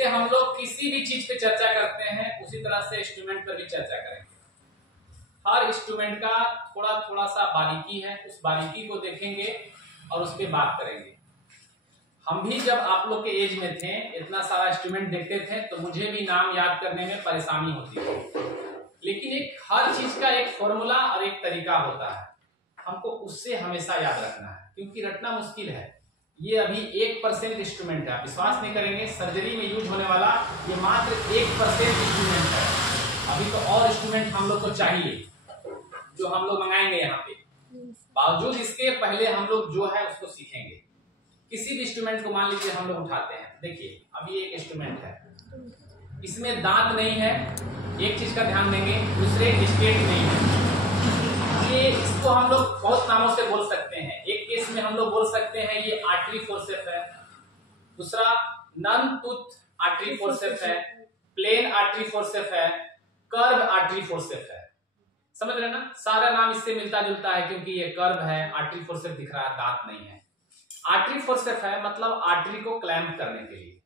जैसे हम लोग किसी भी चीज पे चर्चा करते हैं उसी तरह से इंस्ट्रूमेंट पर भी चर्चा करेंगे। हर इंस्ट्रूमेंट का थोड़ा थोड़ा सा बारीकी है, उस बारीकी को देखेंगे और उस पर बात करेंगे। हम भी जब आप लोग के एज में थे, इतना सारा इंस्ट्रूमेंट देखते थे तो मुझे भी नाम याद करने में परेशानी होती थी, लेकिन एक हर चीज का एक फॉर्मूला और एक तरीका होता है, हमको उससे हमेशा याद रखना है, क्योंकि रटना मुश्किल है। ये अभी 1% इंस्ट्रूमेंट है, आप विश्वास नहीं करेंगे, सर्जरी में यूज होने वाला ये मात्र 1% इंस्ट्रूमेंट है। अभी तो और इंस्ट्रूमेंट हम लोग को चाहिए जो हम लोग मंगाएंगे यहाँ पे। बावजूद इसके पहले हम लोग जो है उसको सीखेंगे। किसी भी इंस्ट्रूमेंट को मान लीजिए हम लोग उठाते हैं, देखिए अभी एक इंस्ट्रूमेंट है, इसमें दांत नहीं है, एक चीज का ध्यान देंगे, दूसरे स्टेट नहीं है। ये इसको हम लोग बहुत नामों से बोल सकते हैं। एक केस में हम लोग बोल सकते हैं ये आर्टरी फोर्सेप है, दूसरा नॉन टूथ आर्टरी फोर्सेप है, प्लेन आर्टरी फोर्सेप है, कर्व आर्टरी फोर्सेप है। समझ रहे ना, सारा नाम इससे मिलता जुलता है, क्योंकि ये कर्व है, आर्टरी फोर्सेप दिख रहा है, दांत नहीं है। आर्टरी फोर्सेप है मतलब आर्टरी को क्लैंप करने के लिए।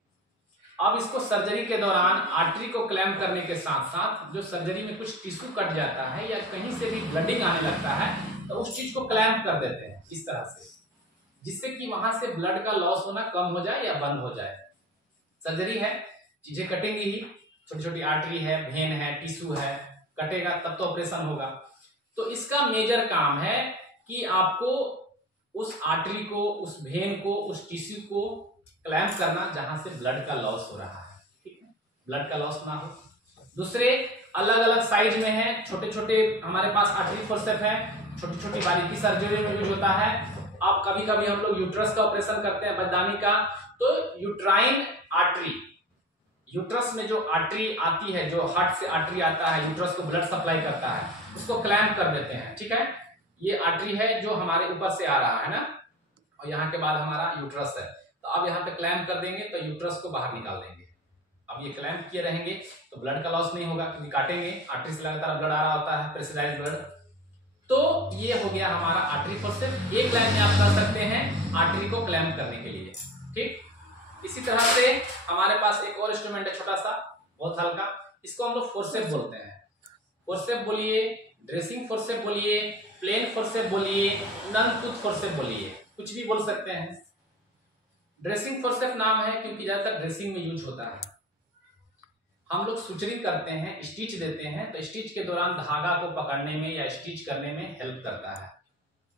अब इसको सर्जरी के दौरान आर्टरी को क्लैंप करने के साथ साथ जो सर्जरी में कुछ टिश्यू कट जाता है या कहीं से भी ब्लडिंग आने लगता है तो उस चीज को क्लैंप कर देते हैं इस तरह से, जिससे कि वहां से ब्लड का लॉस होना कम हो जाए या बंद हो जाए। सर्जरी है, चीजें कटेंगी ही, छोटी छोटी आर्टरी है, वेन है, टिश्यू है, कटेगा तब तो ऑपरेशन होगा। तो इसका मेजर काम है कि आपको उस आर्टरी को, उस वेन को, उस टिश्यू को क्लैंप करना जहां से ब्लड का लॉस हो रहा है, ठीक है, ब्लड का लॉस ना हो। दूसरे अलग अलग साइज में है, छोटे छोटे हमारे पास आर्टरी फोर्सेप है, छोटी छोटी बारीकी सर्जरी में यूज होता है। अब कभी कभी हम लोग यूट्रस का ऑपरेशन करते हैं, बददानी का, तो यूट्राइन आर्टरी, यूट्रस में जो आर्टरी आती है, जो हार्ट से आर्टरी आता है, यूट्रस को ब्लड सप्लाई करता है, उसको क्लैंप कर देते हैं, ठीक है। ये आर्टरी है जो हमारे ऊपर से आ रहा है ना, और यहाँ के बाद हमारा यूट्रस है, तो अब यहाँ पे क्लैंप कर देंगे तो यूट्रस को बाहर निकाल देंगे। अब ये क्लैंप किए रहेंगे तो ब्लड का लॉस नहीं होगा, क्योंकि काटेंगे, आर्टरी से लगातार ब्लड आ रहा होता है, प्रेशराइज्ड ब्लड। तो ये हो गया हमारा आर्टरी फोर्सेप। एक लाइन में आप कर सकते हैं आर्टरी को क्लैंप करने के लिए, ठीक। इसी तरह से हमारे पास एक और इंस्ट्रूमेंट है, छोटा सा, बहुत हल्का, इसको हम लोग फोर्सेप बोलते हैं। फोर्सेप बोलिए, ड्रेसिंग फोर्सेप बोलिए, प्लेन फोर्सेप बोलिए, नॉन टूथ फोर्सेप बोलिए, कुछ भी बोल सकते हैं। ड्रेसिंग फोर्सेप नाम है क्योंकि ज्यादातर ड्रेसिंग में यूज होता है। हम लोग सुचरी करते हैं, स्टिच देते हैं, तो स्टिच के दौरान धागा को पकड़ने में या स्टिच करने में हेल्प करता है,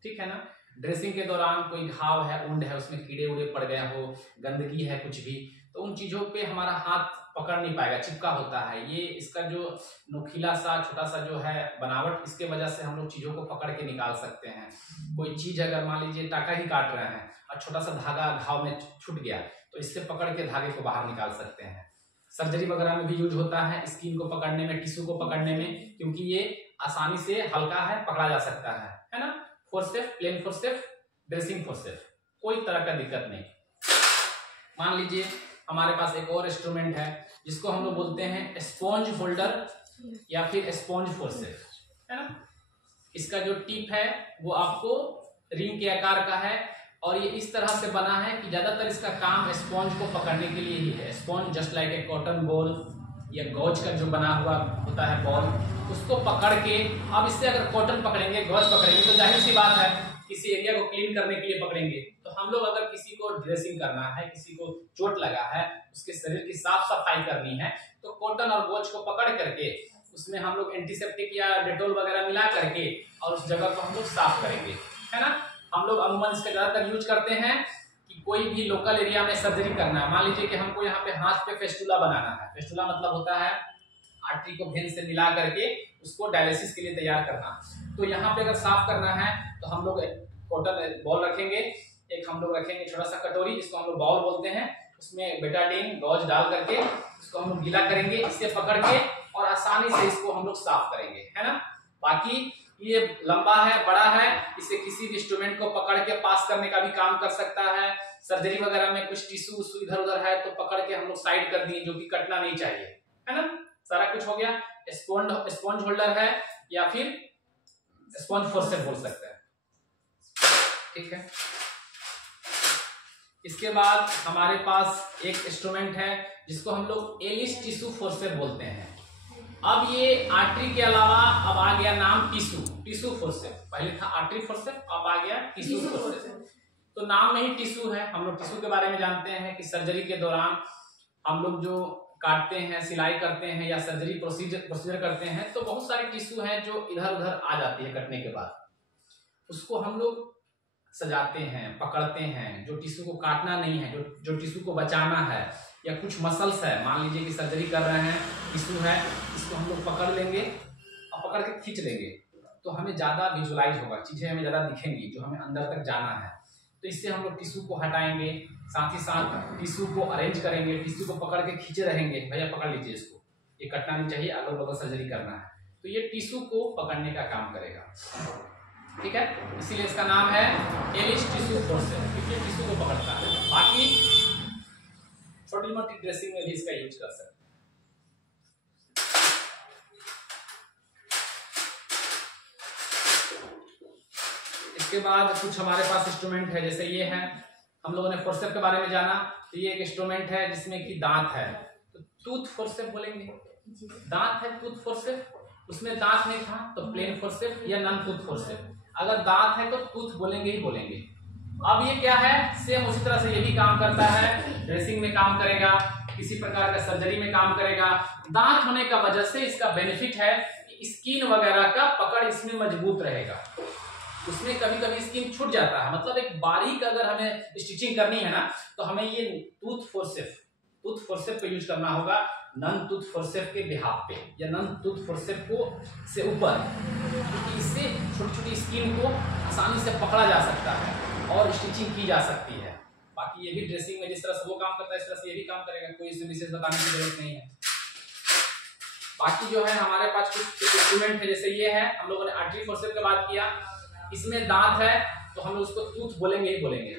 ठीक है ना। ड्रेसिंग के दौरान कोई घाव है, उंड है, उसमें कीड़े उड़े पड़ गए हो, गंदगी है कुछ भी, तो उन चीजों पे हमारा हाथ पकड़ नहीं पाएगा, चिपका होता है। ये इसका जो नोखीला सा छोटा सा जो है बनावट, इसके वजह से हम लोग चीजों को पकड़ के निकाल सकते हैं। कोई चीज अगर मान लीजिए टाका ही काट रहे हैं और छोटा सा धागा घाव में छूट गया, तो इससे पकड़ के धागे को बाहर निकाल सकते हैं। सर्जरी वगैरह में भी यूज होता है, स्किन को पकड़ने में, टिश्यू को पकड़ने में, क्योंकि ये आसानी से हल्का है, पकड़ा जा सकता है ना। Forcep, plain forcep, dressing forcep, कोई तरह का दिक्कत नहीं। मान लीजिए हमारे पास एक और इंस्ट्रूमेंट है जिसको हम लोग बोलते हैं स्पॉन्ज होल्डर या फिर स्पॉन्ज फोर्सेप, है ना। इसका जो टिप है वो आपको रिंग के आकार का है और ये इस तरह से बना है कि ज्यादातर इसका काम स्पॉन्ज को पकड़ने के लिए ही है। Sponge just like a cotton ball या गौज का जो बना हुआ होता है बॉल, उसको पकड़ के, अब इससे अगर कॉटन पकड़ेंगे, गौज पकड़ेंगे, तो जाहिर सी बात है किसी एरिया को क्लीन करने के लिए पकड़ेंगे। तो हम लोग अगर किसी को ड्रेसिंग करना है, किसी को चोट लगा है, उसके शरीर की साफ सफाई करनी है, तो कॉटन और गौज को पकड़ करके उसमें हम लोग एंटीसेप्टिक या डेटोल वगैरह मिला करके और उस जगह को हम लोग साफ करेंगे, है ना। हम लोग अमूमन इसका ज्यादातर यूज करते हैं कि कोई भी लोकल एरिया में सर्जरी करना है। मान लीजिए कि हमको यहाँ पे हाथ पे फेस्टुला बनाना है। फेस्टुला मतलब होता है आर्टरी को वेन से मिला करके उसको डायलिसिस के लिए तैयार करना। तो यहाँ पे अगर साफ करना है तो हम लोग कॉटन बॉल रखेंगे, एक हम लोग रखेंगे छोटा सा कटोरी, जिसको हम लोग बाउल बोलते हैं, उसमें बेटाडीन गॉज डाल करके उसको हम लोग गीला करेंगे, इससे पकड़ के और आसानी से इसको हम लोग साफ करेंगे, है ना। बाकी ये लंबा है, बड़ा है, इसे किसी भी इंस्ट्रूमेंट को पकड़ के पास करने का भी काम कर सकता है। सर्जरी वगैरह में कुछ टिश्यू इधर उधर है तो पकड़ के हम लोग साइड कर दिए, जो कि कटना नहीं चाहिए, है ना। सारा कुछ हो गया। स्पॉन्ज होल्डर है या फिर स्पॉन्ज फोर्सेप बोल सकते हैं, ठीक है। इसके बाद हमारे पास एक इंस्ट्रूमेंट है जिसको हम लोग एलिस टिश्यू फोर्सेप बोलते हैं। अब ये आर्टरी के अलावा अब आ गया नाम टिश्यू फोर्सेप। पहले था आर्टरी फोर्सेप, अब आ गया टिश्यू फोर्सेप। तो नाम में ही टिश्यू है। हम लोग टिश्यू के बारे में जानते हैं कि सर्जरी के दौरान हम लोग जो काटते हैं, सिलाई करते हैं या सर्जरी प्रोसीजर करते हैं तो बहुत सारे टिश्यू हैं जो इधर उधर आ जाती है कटने के बाद। उसको हम लोग सजाते हैं, पकड़ते हैं। जो टिश्यू को काटना नहीं है, जो टिश्यू को बचाना है, या कुछ मसल्स है, मान लीजिए कि सर्जरी कर रहे हैं, टिश्यू है, इसको हम लोग पकड़ लेंगे और पकड़ के खींच लेंगे तो हमें ज्यादा विजुअलाइज होगा, चीजें हमें ज्यादा दिखेंगी जो हमें अंदर तक जाना है। तो इससे हम लोग टिश्यू को हटाएंगे, साथ ही साथ टिश्यू को अरेंज करेंगे, टिश्यू को पकड़ के खींचे रहेंगे, भैया पकड़ लीजिए इसको, ये कटना नहीं चाहिए, अगल बगल सर्जरी करना है। तो ये टिश्यू को पकड़ने का काम करेगा, ठीक है। इसीलिए इसका नाम है एलिस टिश्यू फोर्सेप, क्योंकि टिश्यू को पकड़ता है। बाकी छोटी मोटी ड्रेसिंग में भी इसका यूज कर सकते हैं। इसके बाद कुछ हमारे पास इंस्ट्रूमेंट है, जैसे ये है, हम लोगों ने फोर्सेप के बारे में जाना, तो ये एक इंस्ट्रूमेंट है जिसमें कि दांत है, तो टूथ फोर्सेप बोलेंगे। दांत है टूथ फोर्सेप, उसमें दांत नहीं था तो प्लेन फोर्सेप या नॉन टूथ फोर्सेप। अगर दांत है तो टूथ बोलेंगे ही बोलेंगे। अब ये क्या है, सेम उसी तरह से ये भी काम करता है, ड्रेसिंग में काम करेगा, किसी प्रकार का सर्जरी में काम करेगा। दांत होने का वजह से इसका बेनिफिट है कि स्किन वगैरह का पकड़ इसमें मजबूत रहेगा। उसमें कभी कभी स्किन छूट जाता है, मतलब एक बारीक अगर हमें स्टिचिंग करनी है ना तो हमें ये टूथ फोर्सेप पे यूज करना होगा, नॉन टूथ फोर्सेप के बिहाफ पे या नॉन टूथ फोर्सेप को से ऊपर, क्योंकि इससे छोटी छोटी स्किन को आसानी से पकड़ा जा सकता है और स्टिचिंग की जा सकती है। बाकी ये भी ड्रेसिंग में जिस तरह से वो काम करता है इस तरह से ये भी काम करेगा, कोई इसमें विशेष बताने की जरूरत नहीं है। बाकी जो है हमारे पास कुछ इंस्ट्रूमेंट है, जैसे ये है, हम लोगों ने आर्टरी फोर्सेप की बात किया, इसमें दांत है तो हम लोग उसको टूथ बोलेंगे ही बोलेंगे।